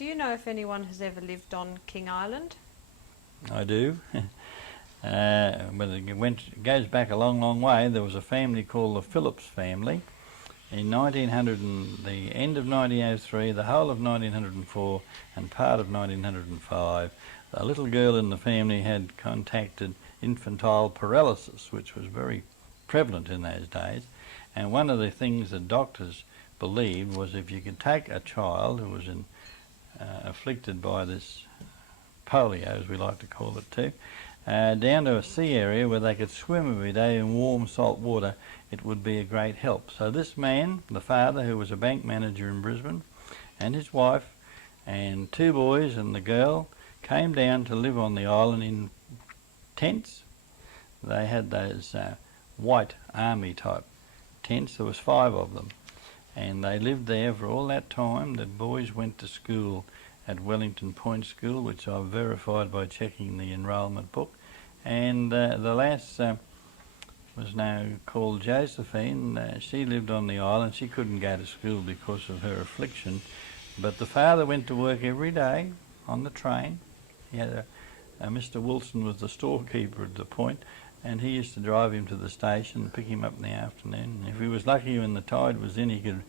Do you know if anyone has ever lived on King Island? I do. But it goes back a long, long way. There was a family called the Phillips family. In 1900 and the end of 1903, the whole of 1904 and part of 1905, a little girl in the family had contacted infantile paralysis, which was very prevalent in those days. And one of the things the doctors believed was if you could take a child who was afflicted by this polio, as we like to call it too, down to a sea area where they could swim every day in warm salt water, it would be a great help. So this man, the father, who was a bank manager in Brisbane, and his wife and two boys and the girl came down to live on the island in tents. They had those white army type tents. There was 5 of them, and they lived there for all that time. The boys went to school at Wellington Point School, which I've verified by checking the enrolment book, and the lass was now called Josephine. She lived on the island. She couldn't go to school because of her affliction, but the father went to work every day on the train. He had Mr. Wilson was the storekeeper at the point, and he used to drive him to the station and pick him up in the afternoon. If he was lucky when the tide was in, he could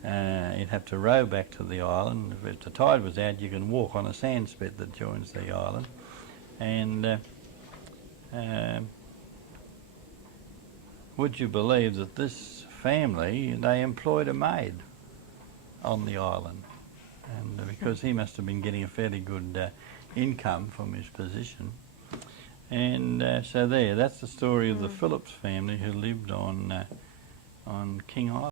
he'd have to row back to the island. If the tide was out, you can walk on a sand spit that joins the island. And would you believe that this family, they employed a maid on the island, and because he must have been getting a fairly good income from his position. And so that's the story of the Phillips family who lived on King Island.